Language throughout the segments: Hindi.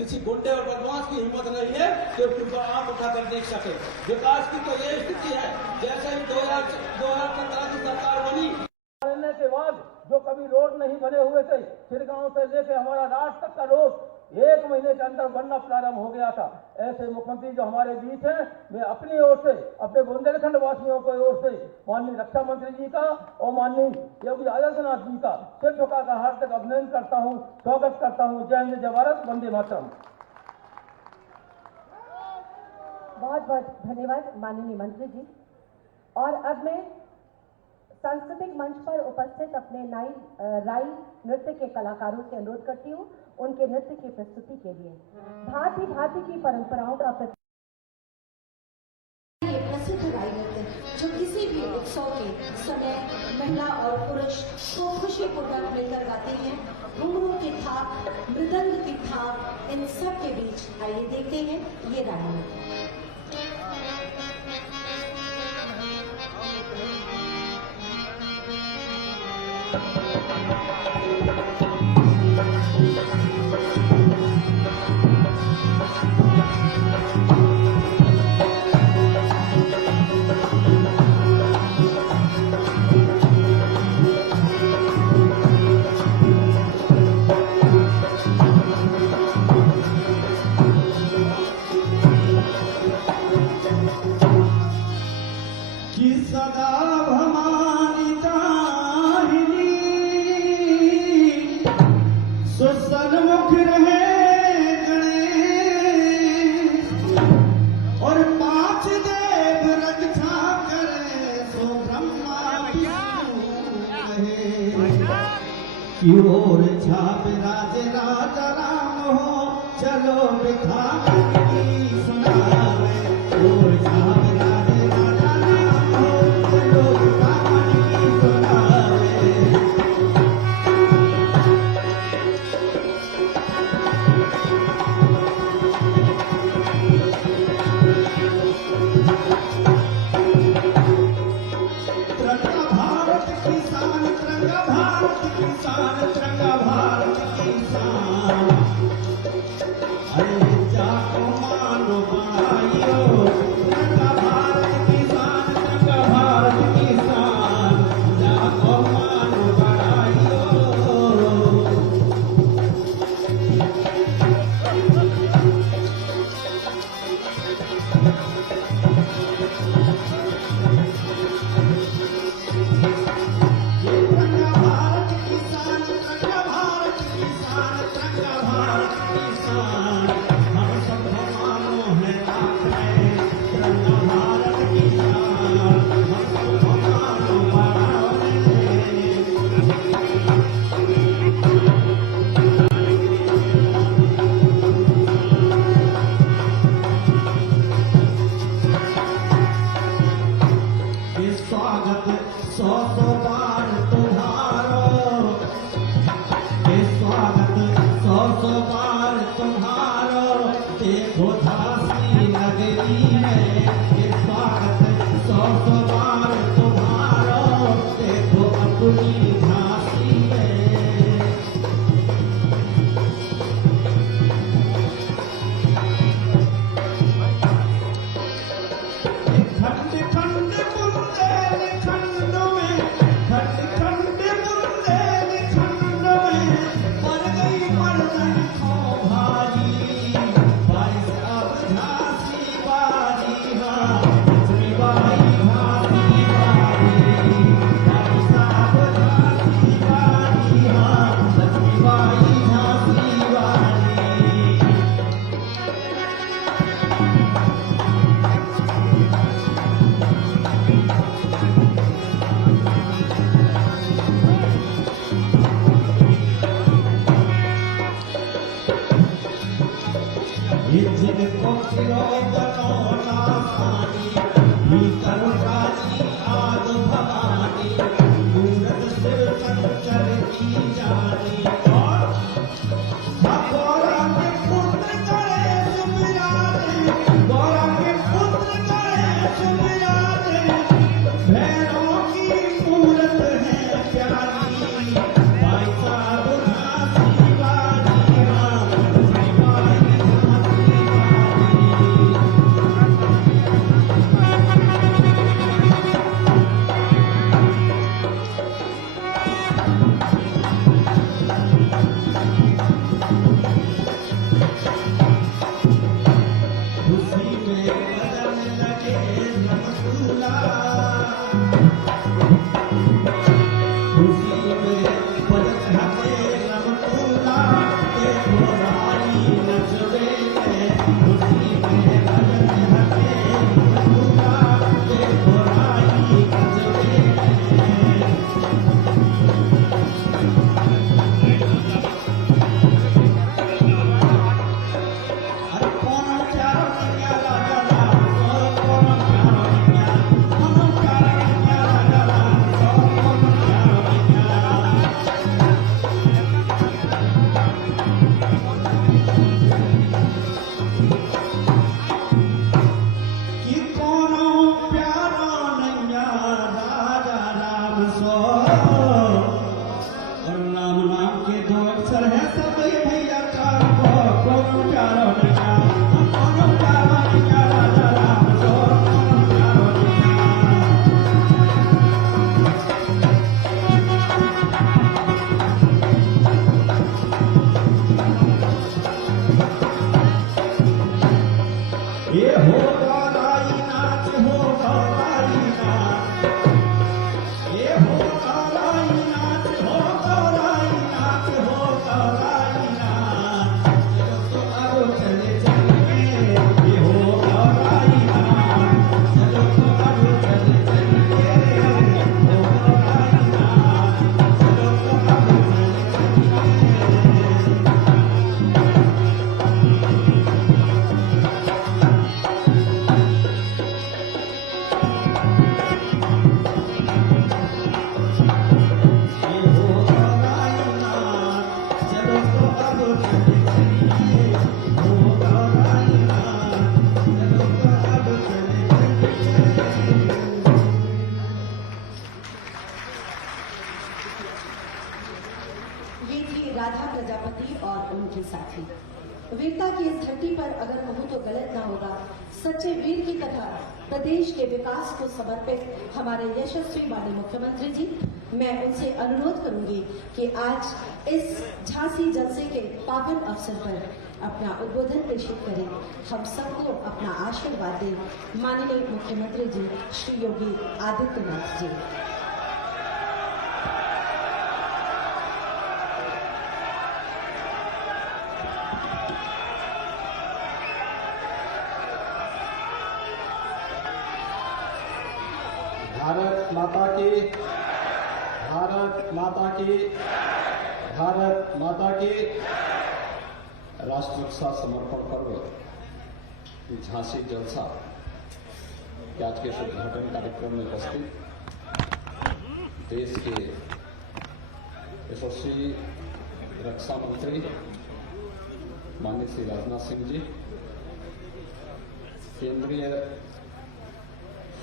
किसी गुंडे और बदमाश की हिम्मत नहीं है कि उनको आंख उठाकर देख सके। विकास की तो ये स्थिति है जैसे ही 2017 की सरकार बनी के बाद जो कभी रोड नहीं बने हुए थे, चिरगांव से लेकर हमारा राज तक का रोड 1 महीने के अंदर बनना प्रारंभ हो गया था। ऐसे मुख्यमंत्री जो हमारे बीच हैं, मैं अपनी ओर से, अपने बुंदेलखंड वासियों की ओर से माननीय रक्षा मंत्री जी का और माननीय योगी आदित्यनाथ जी का सिर झुकाकर हार्दिक अभिनंदन करता हूं, स्वागत करता हूं। जय हिंद, जय भारत, वंदे मातरम। बहुत बहुत धन्यवाद माननीय मंत्री जी। और अब मैं सांस्कृतिक मंच पर उपस्थित अपने राई नृत्य के कलाकारों से अनुरोध करती हूँ उनके नृत्य की प्रस्तुति के लिए। भांति भांति की परंपराओं का प्रसिद्ध राई नृत्य जो किसी भी उत्सव के समय महिला और पुरुष को खुशीपूर्वक मिलकर गाते हैं। घुंघरू की थाप, मृदंग की थाप, इन सब के बीच आइए देखते हैं ये राई नृत्य। और छाप राज राजा राम हो, चलो बिठा सुनावे। और छाप राज राजा राम हो, चलो बिठा सुनावे। तिरंगा भारत की शान, तिरंगा भारत की शान, तिरंगा भारत की शान। अरे जाको मानो भाइयों, तिरंगा भारत की शान, तिरंगा भारत की शान। जाको मानो भाइयों। के साथी, वीरता की इस धरती पर अगर कहूँ तो गलत ना होगा, सच्चे वीर की तरह प्रदेश के विकास को समर्पित हमारे यशस्वी माननीय मुख्यमंत्री जी, मैं उनसे अनुरोध करूंगी कि आज इस झांसी जलसे के पावन अवसर पर अपना उद्बोधन प्रेषित करें। हम सबको अपना आशीर्वाद दें। माननीय मुख्यमंत्री जी श्री योगी आदित्यनाथ जी। भारत माता की, भारत माता की, भारत माता की। राष्ट्र रक्षा समर्पण पर्व झांसी जलसा के आज के उद्घाटन कार्यक्रम में उपस्थित देश के यशस्वी रक्षा मंत्री माननीय श्री राजनाथ सिंह जी, केंद्रीय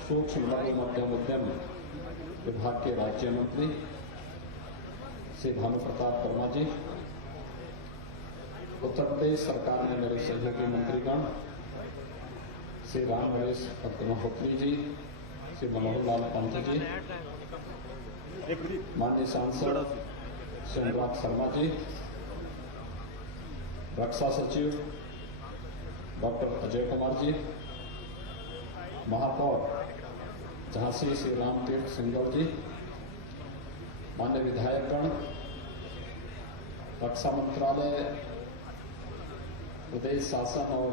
सूक्ष्म लघु मध्यम उद्यम विभाग के राज्य मंत्री श्री भानु प्रताप वर्मा जी, उत्तर प्रदेश सरकार में मेरे सहयोगी मंत्रीगण श्री राम नरेश अग्निहोत्री जी, श्री मनोहर लाल पंत जी, माननीय सांसद श्री अनुराग शर्मा जी, रक्षा सचिव डॉक्टर अजय कुमार जी, महापौर झांसी श्री राम तीर्थ सिंगौर जी, माननीय विधायकगण, रक्षा मंत्रालय, प्रदेश शासन और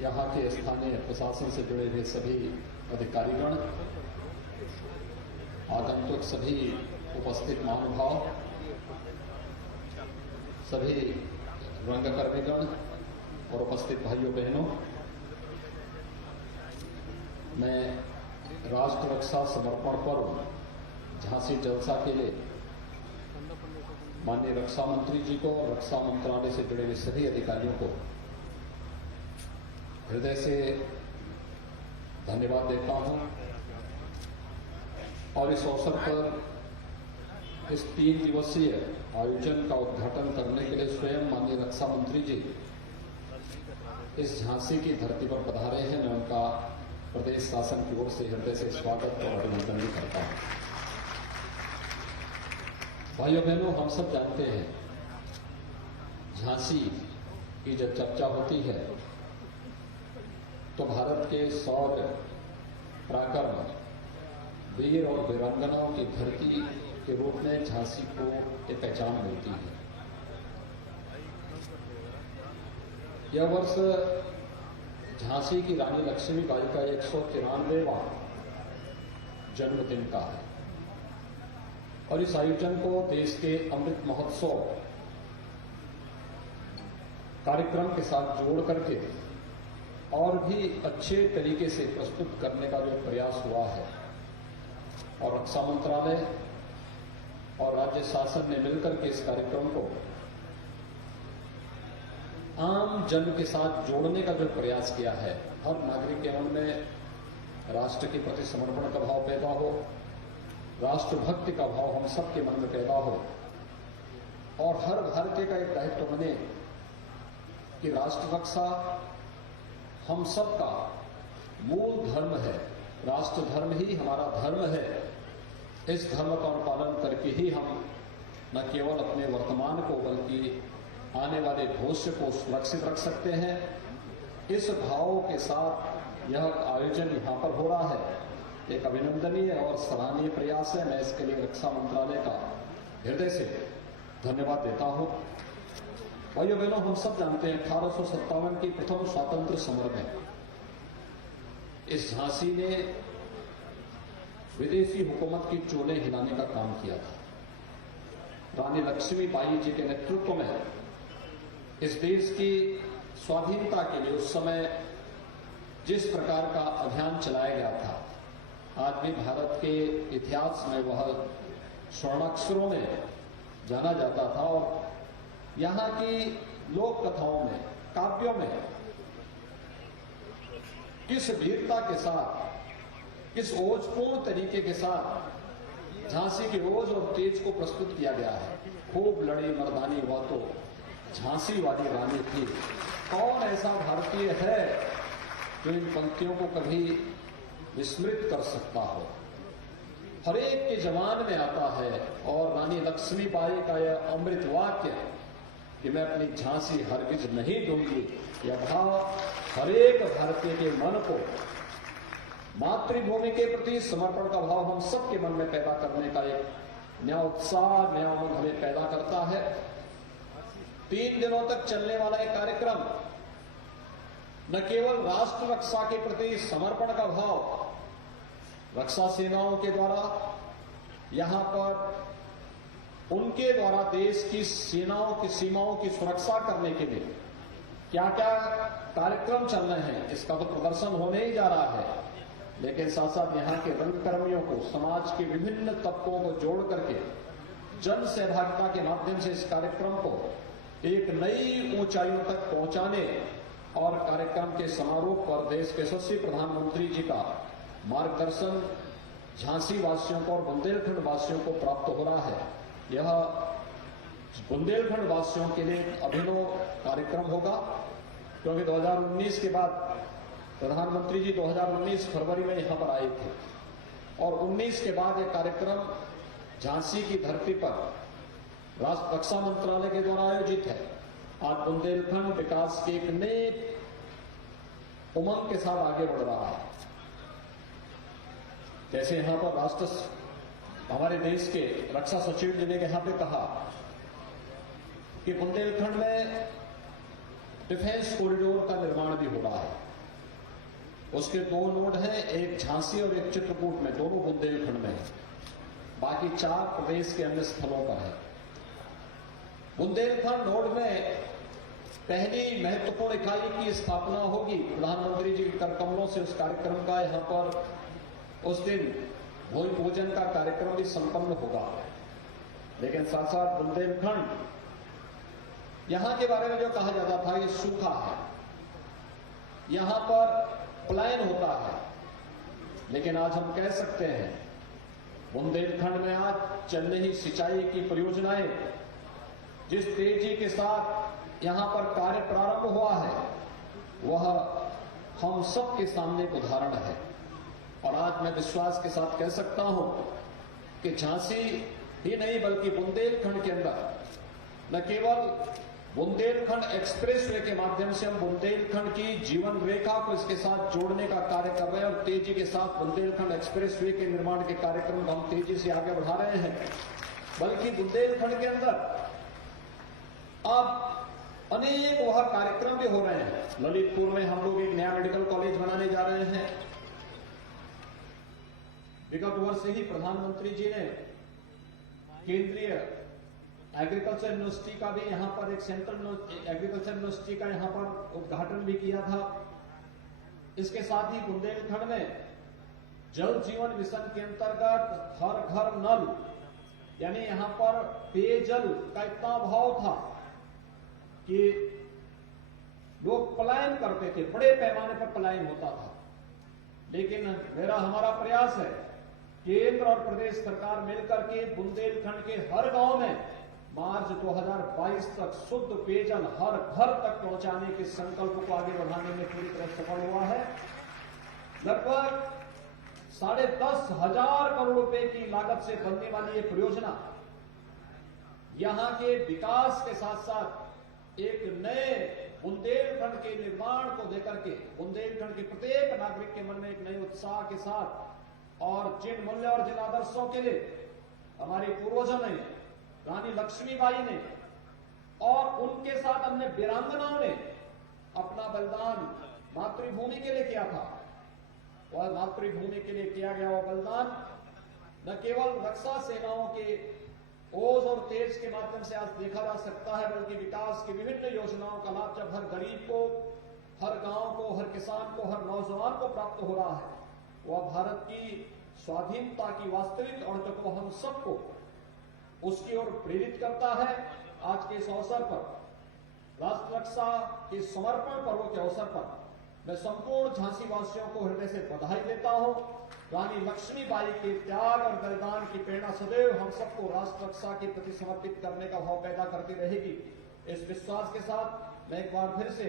यहाँ के स्थानीय प्रशासन से जुड़े हुए सभी अधिकारीगण, आगंतुक सभी उपस्थित महानुभाव, सभी रंगकर्मीगण और उपस्थित भाइयों बहनों, मैं राष्ट्र रक्षा समर्पण पर्व झांसी जलसा के लिए माननीय रक्षा मंत्री जी को और रक्षा मंत्रालय से जुड़े हुए सभी अधिकारियों को हृदय से धन्यवाद देता हूं और इस अवसर पर इस 3 दिवसीय आयोजन का उद्घाटन करने के लिए स्वयं माननीय रक्षा मंत्री जी इस झांसी की धरती पर पधारे हैं। मैं उनका प्रदेश शासन की ओर से हृदय से स्वागत और अभिनंदन भी करता हूं। भाइयों बहनों, हम सब जानते हैं झांसी की जब चर्चा होती है तो भारत के शौर्य, पराक्रम, वीर और वीरांगनाओं की धरती के रूप में झांसी को एक पहचान मिलती है। यह वर्ष झांसी की रानी लक्ष्मीबाई का 193वां जन्मदिन का है और इस आयोजन को देश के अमृत महोत्सव कार्यक्रम के साथ जोड़ करके और भी अच्छे तरीके से प्रस्तुत करने का जो प्रयास हुआ है और रक्षा मंत्रालय और राज्य शासन ने मिलकर के इस कार्यक्रम को आम जन के साथ जोड़ने का जो प्रयास किया है, हर नागरिक के मन में राष्ट्र के प्रति समर्पण का भाव पैदा हो, राष्ट्रभक्ति का भाव हम सबके मन में पैदा हो और हर भारतीय का एक दायित्व बने कि राष्ट्र रक्षा हम सबका मूल धर्म है। राष्ट्र धर्म ही हमारा धर्म है। इस धर्म का अनुपालन करके ही हम न केवल अपने वर्तमान को बल्कि आने वाले भविष्य को सुरक्षित रख सकते हैं। इस भाव के साथ यह आयोजन यहाँ पर हो रहा है, एक अभिनंदनीय और सराहनीय प्रयास है। मैं इसके लिए रक्षा मंत्रालय का हृदय से धन्यवाद देता हूँ। भाइयों बहनों, हम सब जानते हैं 1857 की प्रथम स्वातंत्र समर में इस झांसी ने विदेशी हुकूमत की चोलें हिलाने का काम किया था। रानी लक्ष्मीबाई जी के नेतृत्व में इस देश की स्वाधीनता के लिए उस समय जिस प्रकार का अभियान चलाया गया था, आज भी भारत के इतिहास में वह स्वर्णाक्षरों में जाना जाता था और यहाँ की लोक कथाओं में, काव्यों में किस वीरता के साथ, किस ओजपूर्ण तरीके के साथ झांसी के ओज और तेज को प्रस्तुत किया गया है। खूब लड़ी मर्दानी हुआ तो झांसी वाली रानी थी। कौन ऐसा भारतीय है जो इन पंक्तियों को कभी विस्मृत कर सकता हो? हर एक के जवान में आता है। और रानी लक्ष्मीबाई का यह अमृत वाक्य कि मैं अपनी झांसी हरगिज नहीं दूंगी, यह भाव हर एक भारतीय के मन को मातृभूमि के प्रति समर्पण का भाव हम सबके मन में पैदा करने का एक नया उत्साह, नया उमंग हमें पैदा करता है। 3 दिनों तक चलने वाला एक कार्यक्रम न केवल राष्ट्र रक्षा के प्रति समर्पण का भाव रक्षा सेनाओं के द्वारा, यहां पर उनके द्वारा देश की सेनाओं की सीमाओं की सुरक्षा करने के लिए क्या क्या कार्यक्रम चल रहे हैं, इसका तो प्रदर्शन होने ही जा रहा है, लेकिन साथ साथ यहाँ के रंगकर्मियों को, समाज के विभिन्न तबकों को जोड़ करके जन सहभागिता के माध्यम से इस कार्यक्रम को एक नई ऊंचाइयों तक पहुंचाने और कार्यक्रम के समारोह पर देश के यशस्वी प्रधानमंत्री जी का मार्गदर्शन झांसी वासियों को और बुंदेलखंड वासियों को प्राप्त हो रहा है। यह बुंदेलखंड वासियों के लिए एक अभिनव कार्यक्रम होगा, क्योंकि 2019 के बाद प्रधानमंत्री जी 2019 फरवरी में यहां पर आए थे और 19 के बाद यह कार्यक्रम झांसी की धरती पर राष्ट्र रक्षा मंत्रालय के द्वारा आयोजित है। आज बुंदेलखंड विकास के एक नए उमंग के साथ आगे बढ़ रहा है। जैसे यहां पर राष्ट्र हमारे देश के रक्षा सचिव जी ने यहां पे कहा कि बुंदेलखंड में डिफेंस कॉरिडोर का निर्माण भी हो रहा है। उसके 2 नोड हैं, एक झांसी और एक चित्रकूट में, दोनों बुंदेलखंड में है। बाकी 4 प्रदेश के अन्य स्थलों पर है। बुंदेलखंड नोड में पहली महत्वपूर्ण इकाई की स्थापना होगी। प्रधानमंत्री जी के कर कमलों से उस कार्यक्रम का यहां पर उस दिन भूमि पूजन का कार्यक्रम भी संपन्न होगा। लेकिन साथ साथ बुंदेलखंड, यहां के बारे में जो कहा जाता था ये सूखा है, यहां पर पलायन होता है, लेकिन आज हम कह सकते हैं बुंदेलखंड में आज चल रही सिंचाई की परियोजनाएं जिस तेजी के साथ यहां पर कार्य प्रारंभ हुआ है वह हम सब के सामने एक उदाहरण है। और आज मैं विश्वास के साथ कह सकता हूं कि झांसी ही नहीं बल्कि बुंदेलखंड के अंदर न केवल बुंदेलखंड एक्सप्रेसवे के माध्यम से हम बुंदेलखंड की जीवन रेखा को इसके साथ जोड़ने का कार्य कर रहे हैं और तेजी के साथ बुंदेलखंड एक्सप्रेसवे के निर्माण के कार्यक्रम को हम तेजी से आगे बढ़ा रहे हैं, बल्कि बुंदेलखंड के अंदर अब अनेक वह कार्यक्रम भी हो रहे हैं। ललितपुर में हम लोग एक नया मेडिकल कॉलेज बनाने जा रहे हैं। विगत वर्ष ही प्रधानमंत्री जी ने केंद्रीय एग्रीकल्चर यूनिवर्सिटी का भी यहां पर एक सेंट्रल एग्रीकल्चर यूनिवर्सिटी का यहां पर उद्घाटन भी किया था। इसके साथ ही बुंदेलखंड में जल जीवन मिशन के अंतर्गत हर घर नल, यानी यहां पर पेयजल का इतना अभाव था कि लोग पलायन करते थे, बड़े पैमाने पर पलायन होता था। लेकिन हमारा प्रयास है केंद्र और प्रदेश सरकार मिलकर के बुंदेलखंड के हर गांव में मार्च 2022 तक शुद्ध पेयजल हर घर तक पहुंचाने के संकल्प को आगे बढ़ाने में पूरी तरह सफल हुआ है। लगभग 10,500 करोड़ रुपए की लागत से बनने वाली ये परियोजना यहां के विकास के साथ साथ एक नए बुंदेलखंड के निर्माण को लेकर के बुंदेलखंड के प्रत्येक नागरिक के मन में एक नए उत्साह के साथ और जिन मूल्य और जिन आदर्शों के लिए हमारे पूर्वजों ने, रानी लक्ष्मीबाई ने और उनके साथ अन्य वीरांगनाओं ने अपना बलिदान मातृभूमि के लिए किया था, वह मातृभूमि के लिए किया गया वो बलिदान न केवल रक्षा सेनाओं के ओज और तेज के माध्यम से आज देखा जा सकता है, बल्कि विकास की विभिन्न योजनाओं का लाभ जब हर गरीब को, हर गांव को, हर किसान को, हर नौजवान को प्राप्त हो रहा है, वह भारत की स्वाधीनता की वास्तविक अर्थों को हम सबको उसकी ओर प्रेरित करता है। आज के इस अवसर पर, राष्ट्र रक्षा के समर्पण पर्व के अवसर पर मैं संपूर्ण झांसी वासियों को हृदय से बधाई देता हूं रानी लक्ष्मीबाई के त्याग और बलिदान की प्रेरणा सदैव हम सबको राष्ट्र रक्षा के प्रति समर्पित करने का भाव पैदा करती रहेगी। इस विश्वास के साथ मैं एक बार फिर से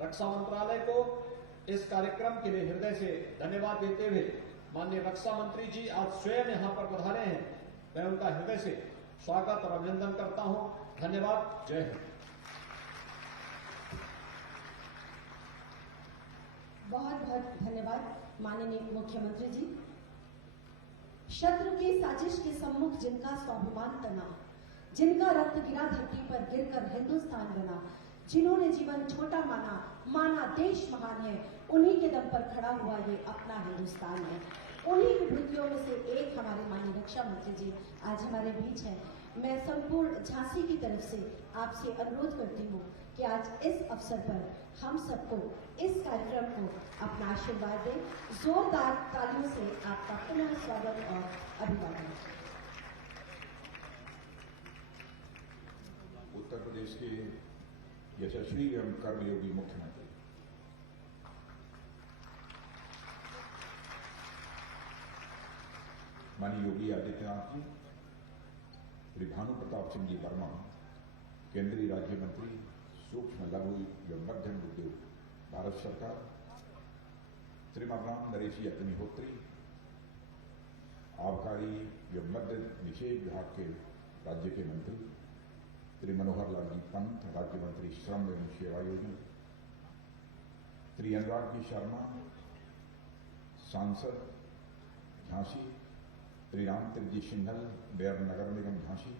रक्षा मंत्रालय को इस कार्यक्रम के लिए हृदय से धन्यवाद देते हुए माननीय रक्षा मंत्री जी आज स्वयं यहां पर पधारे हैं, मैं उनका हृदय से स्वागत और अभिनंदन करता हूं। धन्यवाद। जय हिंद। बहुत बहुत धन्यवाद माननीय मुख्यमंत्री जी। शत्रु की साजिश के सम्मुख जिनका स्वाभिमान तना, जिनका रक्त गिरा धरती पर गिरकर हिंदुस्तान बना, जिन्होंने जीवन छोटा माना देश महान है, उन्हीं के दम पर खड़ा हुआ ये अपना हिंदुस्तान है। उन्हीं विभूतियों में से एक हमारे माननीय रक्षा मंत्री जी आज हमारे बीच हैं। मैं संपूर्ण झांसी की तरफ से आपसे अनुरोध करती हूँ कि आज इस अवसर पर हम सबको इस कार्यक्रम को अपना आशीर्वाद दें। जोरदार तालियों से आपका पुनः स्वागत और अभिवादन। उत्तर प्रदेश के यशस्वी एवं कर्मयोगी मुख्यमंत्री माननीय योगी आदित्यनाथ जी, श्री भानु प्रताप सिंह जी वर्मा, केंद्रीय राज्य मंत्री सूक्ष्म लघु एवं मध्यम उद्योग भारत सरकार, श्रीमान राम नरेश अग्निहोत्री, आबकारी एवं मद्य निषेध विभाग के राज्य के मंत्री, श्री मनोहर लाल जी पंत, राज्य मंत्री श्रम एवं सेवा योजना, श्री अनुराग जी शर्मा, सांसद झांसी, श्री रामतीर्थ जी सिंघल, मेयर नगर निगम झांसी,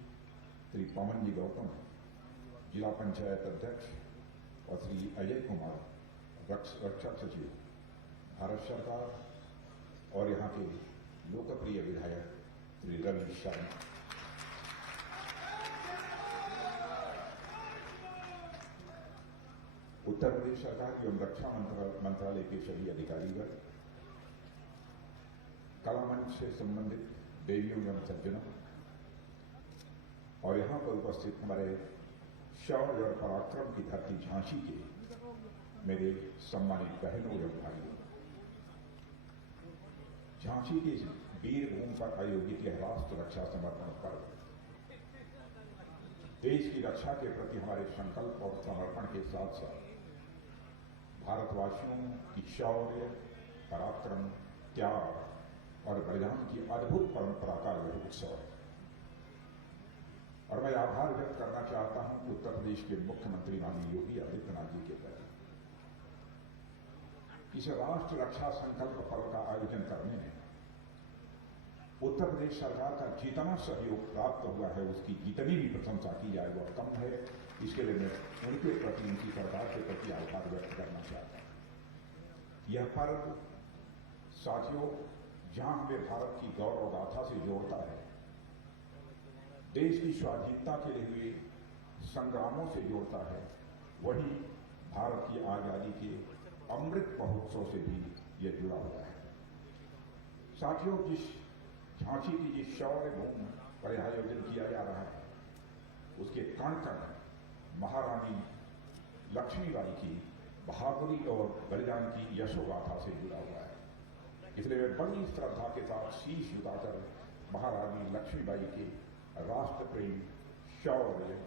श्री पवन जी गौतम, जिला पंचायत अध्यक्ष, और श्री अजय कुमार, रक्षक सचिव भारत सरकार, और यहाँ के लोकप्रिय विधायक श्री रवि शर्मा। उत्तर प्रदेश सरकार एवं रक्षा मंत्रालय के सभी अधिकारीगण, कला मंच से संबंधित देवियों एवं सज्जनों, और यहां पर उपस्थित हमारे शौर्य और पराक्रम की धरती झांसी के मेरे सम्मानित बहनों एवं भाइयों, झांसी की वीर भूमि पर आयोजित यह राष्ट्र रक्षा समर्पण पर्व देश की रक्षा के प्रति हमारे संकल्प और समर्पण के साथ साथ भारतवासियों की शौर्य, पराक्रम, त्याग और बलिदान की अद्भुत परंपरा का यह उत्सव है। और मैं आभार व्यक्त करना चाहता हूं उत्तर प्रदेश के मुख्यमंत्री माननीय योगी आदित्यनाथ जी के प्रति, इस राष्ट्र रक्षा संकल्प पर्व का आयोजन करने में उत्तर प्रदेश सरकार का जितना सहयोग प्राप्त हुआ है उसकी जितनी भी प्रशंसा की जाए वह कम है। इसके लिए मैं उनके प्रति, उनकी सरकार के प्रति आभार व्यक्त करना चाहता हूं। यह पर्व साथियों जहां हमें भारत की गौरव गाथा से जोड़ता है, देश की स्वाधीनता के लिए हुए संग्रामों से जोड़ता है, वहीं भारत की आजादी के अमृत महोत्सव से भी यह जुड़ा हुआ है। साथियों, जिस झांसी की जिस शौर्य भूमि पर आयोजन किया जा रहा है उसके कण कण महारानी लक्ष्मीबाई की बहादुरी और बलिदान की यशोगाथा से जुड़ा हुआ है। इसलिए मैं बड़ी श्रद्धा के साथ शीश झुकाकर महारानी लक्ष्मीबाई के राष्ट्र प्रेम, शौर्य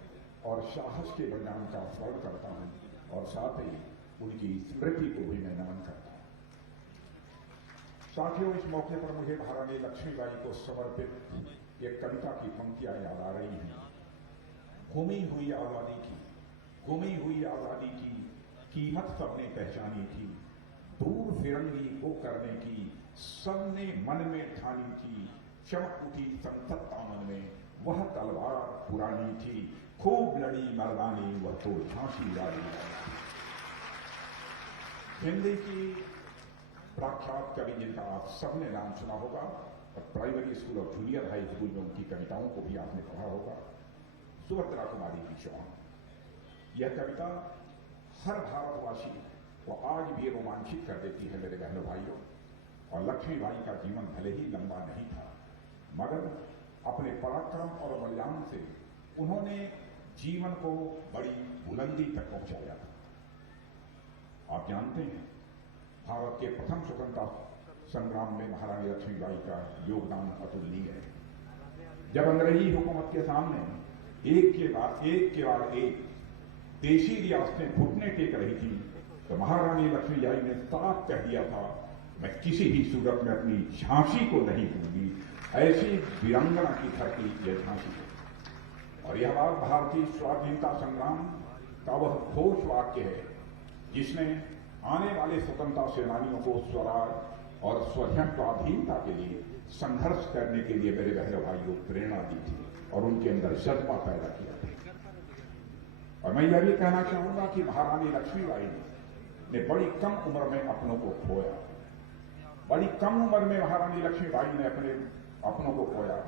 और साहस के बलिदान का स्मरण करता हूं और साथ ही उनकी स्मृति को भी मैं नमन करता हूं। साथियों, इस मौके पर मुझे महारानी लक्ष्मीबाई को समर्पित एक कविता की पंक्तियां याद आ रही हैं। गुमी हुई आजादी की कीमत सबने पहचानी थी, दूर फिरंगी को करने की सबने मन में ठानी थी, चमक उठी संसद दामन में वह तलवार पुरानी थी, खूब लड़ी मर्दानी वह तो झांसी रानी थी। हिंदी की प्रख्यात कवि जिनका आप सबने नाम सुना होगा और प्राइमरी स्कूल और जूनियर हाई स्कूल में उनकी कविताओं को भी आपने पढ़ा होगा, सुभद्रा कुमारी की चौहान। यह कविता हर भारतवासी को आज भी रोमांचित कर देती है मेरे बहनों भाइयों। और लक्ष्मीबाई का जीवन भले ही लंबा नहीं था, मगर अपने पराक्रम और बलिदान से उन्होंने जीवन को बड़ी बुलंदी तक पहुंचाया था। आप जानते हैं, भारत के प्रथम स्वतंत्रता संग्राम में महारानी लक्ष्मीबाई का योगदान अतुलनीय है। जब अंग्रेजी हुकूमत के सामने एक के बाद एक देशी रियासतें घुटने टेक रही थी, तो महारानी लक्ष्मीबाई ने साफ कह दिया था, मैं किसी भी सूरत में अपनी झांसी को नहीं दूंगी। ऐसी वीरांगना की धरती यह झांसी है। और यह बात भारतीय स्वाधीनता संग्राम का वह घोष वाक्य है जिसने आने वाले स्वतंत्रता सेनानियों को स्वराज और स्वाधीनता के लिए संघर्ष करने के लिए मेरे बहन भाइयों प्रेरणा दी थी और उनके अंदर जज्बा पैदा किया था। और मैं यह भी कहना चाहूंगा कि महारानी लक्ष्मीबाई ने बड़ी कम उम्र में अपनों को खोया। बड़ी कम उम्र में महारानी लक्ष्मीबाई ने अपने अपनों को खोया,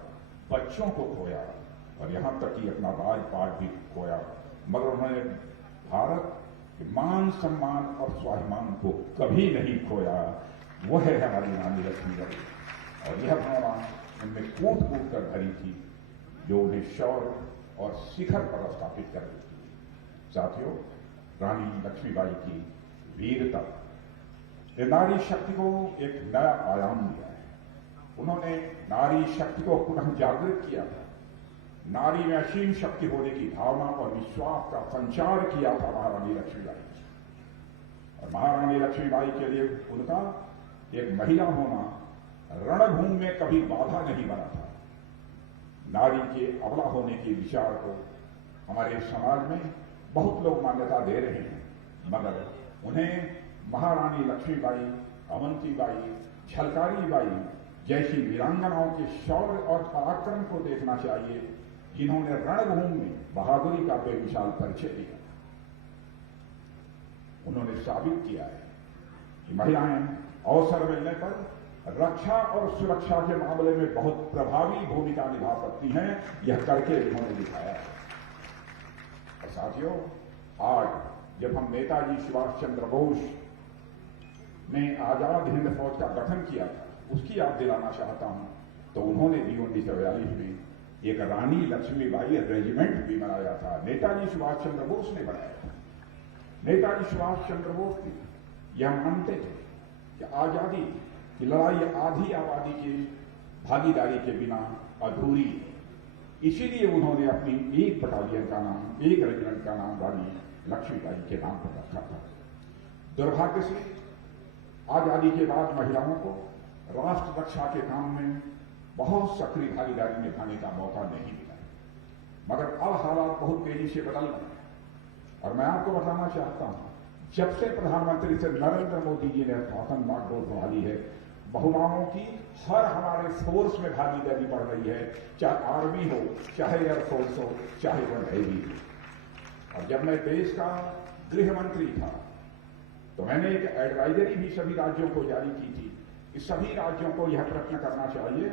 बच्चों को खोया और यहां तक कि अपना राजपाट भी खोया, मगर उन्होंने भारत के मान सम्मान और स्वाभिमान को कभी नहीं खोया। वह है हमारी रानी लक्ष्मीबाई और यह भावना उनमें कूट कूट कर भरी थी जो उन्हें शौर्य और शिखर पर स्थापित कर देती थी। साथियों, रानी लक्ष्मीबाई की वीरता ने नारी शक्ति को एक नया आयाम दिया है। उन्होंने नारी शक्ति को पुनः जागृत किया था। नारी में असीम शक्ति होने की भावना और विश्वास का संचार किया था महारानी लक्ष्मीबाई। और महारानी लक्ष्मीबाई के लिए उनका एक महिला होना रणभूमि में कभी बाधा नहीं बना था। नारी के अबला होने के विचार को हमारे समाज में बहुत लोग मान्यता दे रहे हैं, मगर उन्हें महारानी लक्ष्मीबाई, अवंतीबाई, झलकारी बाई जैसी वीरांगनाओं के शौर्य और पराक्रम को देखना चाहिए जिन्होंने रणभूमि में बहादुरी का बेमिसाल परिचय दिया। उन्होंने साबित किया है कि महिलाएं अवसर मिलने पर रक्षा और सुरक्षा के मामले में बहुत प्रभावी भूमिका निभा सकती हैं। यह करके उन्होंने दिखाया है। और साथियों, आज जब हम नेताजी सुभाष चंद्र बोस ने आजाद हिंद फौज का गठन किया था, उसकी याद दिलाना चाहता हूं, तो उन्होंने भी 1942 में एक रानी लक्ष्मीबाई रेजिमेंट भी बनाया था। नेताजी सुभाष चंद्र बोस ने बनाया था। नेताजी सुभाष चंद्र बोस यह मानते थे कि आजादी की लड़ाई आधी आबादी की भागीदारी के बिना अधूरी है। इसीलिए उन्होंने अपनी एक बटालियन का नाम, एक रेजिमेंट का नाम रानी लक्ष्मीबाई के नाम पर रखा था। दुर्भाग्य से आजादी के बाद महिलाओं को राष्ट्र रक्षा के काम में बहुत सक्रिय भागीदारी निभाने का मौका नहीं मिला, मगर अब हालात बहुत तेजी से बदल रहे हैं। और मैं आपको बताना चाहता हूं, जब से प्रधानमंत्री से नरेंद्र मोदी जी ने शासन बागडोर संभाली है, महिलाओं की हर हमारे फोर्स में भागीदारी बढ़ रही है, चाहे आर्मी हो, चाहे एयरफोर्स हो, चाहे वह नेवी हो। और जब मैं देश का गृह मंत्री था तो मैंने एक एडवाइजरी भी सभी राज्यों को जारी की थी कि सभी राज्यों को यह प्रयत्न करना चाहिए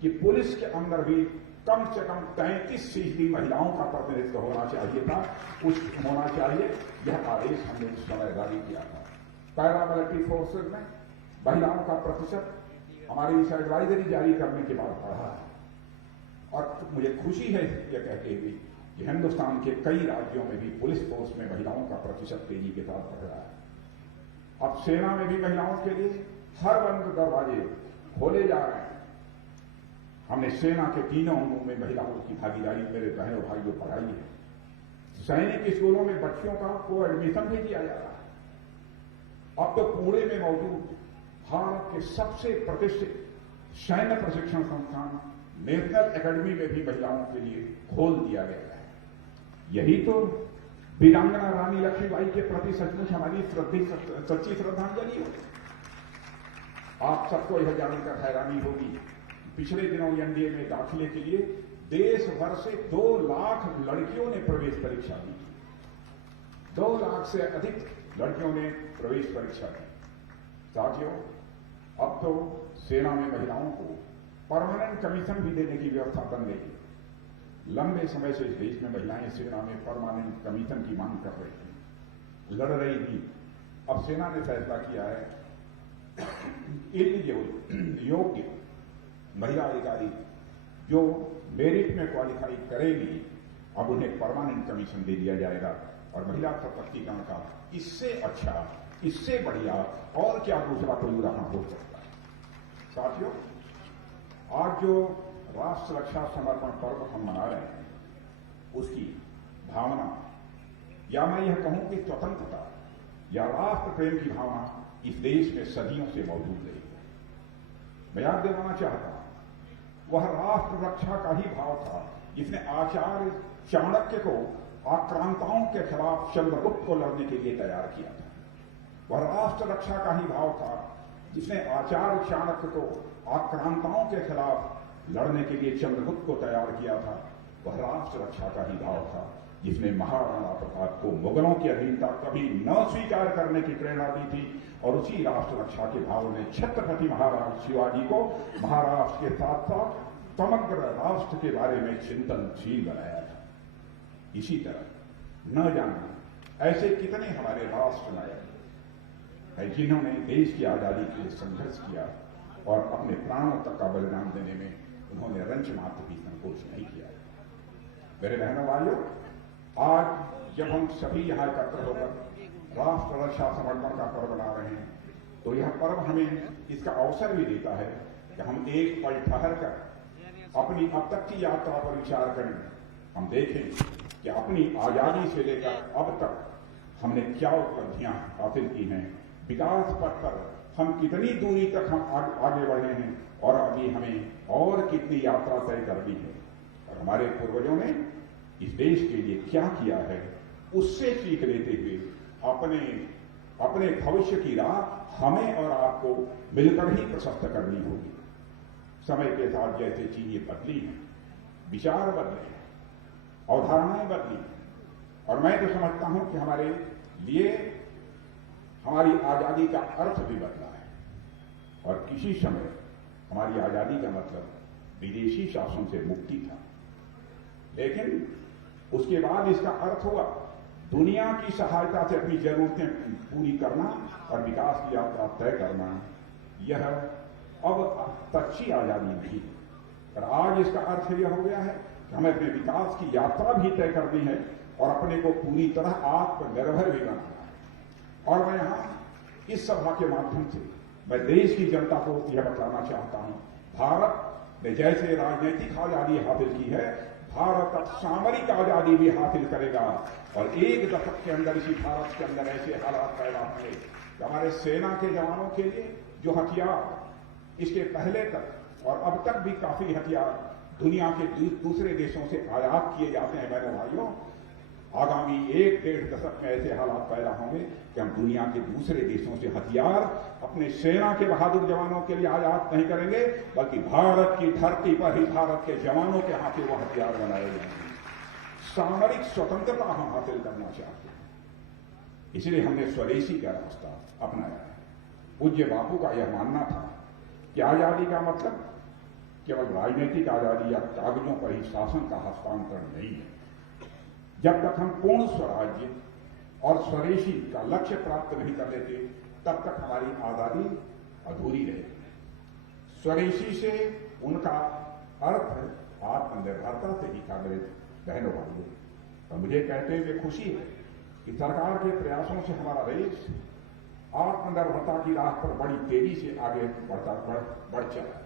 कि पुलिस के अंदर भी कम से कम 33% महिलाओं का प्रतिनिधित्व होना चाहिए था, कुछ होना चाहिए। यह आदेश हमने उस समय जारी किया था। पैरामिलिट्री फोर्सेज में महिलाओं का प्रतिशत हमारी इस एडवाइजरी जारी करने के बाद बढ़ा है। और मुझे खुशी है यह कहते हुए कि हिंदुस्तान के कई राज्यों में भी पुलिस फोर्स में महिलाओं का प्रतिशत तेजी के साथ बढ़ रहा है। अब सेना में भी महिलाओं के लिए हर बंद दरवाजे खोले जा रहे हैं। हमने सेना के तीनों अंगों में महिलाओं की भागीदारी मेरे बहनों भाइयों बढ़ाई है। सैनिक स्कूलों में बच्चियों का को एडमिशन भी किया जा रहा है। अब तो पुणे में मौजूद भारत के सबसे प्रतिष्ठित सैन्य प्रशिक्षण संस्थान नेशनल एकेडमी में भी महिलाओं के लिए खोल दिया गया है। यही तो वीरांगना रानी लक्ष्मीबाई के प्रति सचमुच हमारी सच्ची श्रद्धांजलि हो। आप सबको यह जानकर हैरानी होगी, पिछले दिनों एनडीए में दाखिले के लिए देश भर से 2 लाख लड़कियों ने प्रवेश परीक्षा दी। 2 लाख से अधिक लड़कियों ने प्रवेश परीक्षा दी। साथियों, अब तो सेना में महिलाओं को परमानेंट कमीशन भी देने की व्यवस्था बन गई है। लंबे समय से इस देश में महिलाएं सेना में परमानेंट कमीशन की मांग कर रही थी, लड़ रही थी। अब सेना ने फैसला किया है योग्य महिला अधिकारी जो मेरिट में क्वालिफाई करेगी, अब उन्हें परमानेंट कमीशन दे दिया जाएगा। और महिला सशक्तिकरण का इससे अच्छा, इससे बढ़िया और क्या दूसरा कोई उदाहरण हो सकता है। साथियों, आज जो राष्ट्र रक्षा समर्पण पर्व हम मना रहे हैं, उसकी भावना, या मैं यह कहूं कि स्वतंत्रता या राष्ट्र प्रेम की भावना इस देश में सदियों से मौजूद रही है। मैं याद दिलाना चाहता हूं, वह राष्ट्र रक्षा का ही भाव था जिसने आचार्य चाणक्य को आक्रांताओं के खिलाफ चंद्रगुप्त को लड़ने के लिए तैयार किया था। वह राष्ट्र रक्षा का ही भाव था जिसने आचार्य चाणक्य को आक्रांताओं के खिलाफ लड़ने के लिए चंद्रगुप्त को तैयार किया था। वह राष्ट्र रक्षा का ही भाव था जिसने महाराणा प्रताप को मुगलों की अधीनता कभी न स्वीकार करने की प्रेरणा दी थी, और उसी राष्ट्र रक्षा के भाव ने छत्रपति महाराज शिवाजी को महाराष्ट्र के साथ साथ समग्र राष्ट्र के बारे में चिंतनशील बनाया था। इसी तरह न जाने ऐसे कितने हमारे राष्ट्र नायक है जिन्होंने देश की आजादी के लिए संघर्ष किया और अपने प्राणों तक का बलिदान देने में उन्होंने रंच मात्र भी संकोच नहीं किया। मेरे बहनों भाइयों, आज जब हम सभी यहाँ एकत्र होकर राष्ट्र रक्षा समर्पण का पर्व मना रहे हैं, तो यह पर्व हमें इसका अवसर भी देता है कि हम एक पल ठहर कर अपनी अब तक की यात्रा पर विचार करें। हम देखें कि अपनी आजादी से लेकर अब तक हमने क्या उपलब्धियां हासिल की हैं, विकास पथ पर हम कितनी दूरी तक हम आगे बढ़े हैं, और अभी हमें और कितनी यात्रा तय करनी है, और हमारे पूर्वजों ने इस देश के लिए क्या किया है, उससे सीख लेते हुए अपने भविष्य की राह हमें और आपको मिलकर ही प्रशस्त करनी होगी। समय के साथ जैसे चीजें बदली हैं, विचार बदले हैं, अवधारणाएं बदली हैं, और मैं तो समझता हूं कि हमारे लिए हमारी आजादी का अर्थ भी बदला है। और किसी समय हमारी आजादी का मतलब विदेशी शासन से मुक्ति था, लेकिन उसके बाद इसका अर्थ हुआ दुनिया की सहायता से अपनी जरूरतें पूरी करना और विकास की यात्रा तय करना। यह अब सच्ची आजादी नहीं, और आज इसका अर्थ यह हो गया है कि हमें अपने विकास की यात्रा भी तय करनी है और अपने को पूरी तरह आत्मनिर्भर भी बनाना है। और मैं यहाँ इस सभा के माध्यम से मैं देश की जनता को यह बताना चाहता हूँ, भारत ने जैसे राजनीतिक आजादी हासिल की है, भारत अब सामरिक आजादी भी हासिल करेगा, और एक दशक के अंदर इसी भारत के अंदर ऐसे हालात पैदा होंगे कि हमारे सेना के जवानों के लिए जो हथियार इसके पहले तक और अब तक भी काफी हथियार दुनिया के दूसरे देशों से आयात किए जाते हैं, बहनों भाइयों, आगामी 1-1.5 दशक में ऐसे हालात पैदा होंगे कि हम दुनिया के दूसरे देशों से हथियार अपने सेना के बहादुर जवानों के लिए आयात नहीं करेंगे, बल्कि भारत की धरती पर ही भारत के जवानों के हाथ से वो हथियार बनाए जाएंगे। सामरिक स्वतंत्रता हम हासिल करना चाहते हैं, इसलिए हमने स्वदेशी का रास्ता अपनाया है। पूज्य बापू का यह मानना था कि आजादी का मतलब केवल राजनीतिक आजादी या कागजों पर ही शासन का हस्तांतरण नहीं है। जब तक हम पूर्ण स्वराज्य और स्वदेशी का लक्ष्य प्राप्त नहीं कर लेते, तब तक हमारी आजादी अधूरी रहेगी। स्वदेशी से उनका अर्थ आत्मनिर्भरता से ही था। मेरे बहनों भाइयों, तो मुझे कहते हुए खुशी है कि सरकार के प्रयासों से हमारा देश आत्मनिर्भरता की राह पर बड़ी तेजी से आगे बढ़ चला है।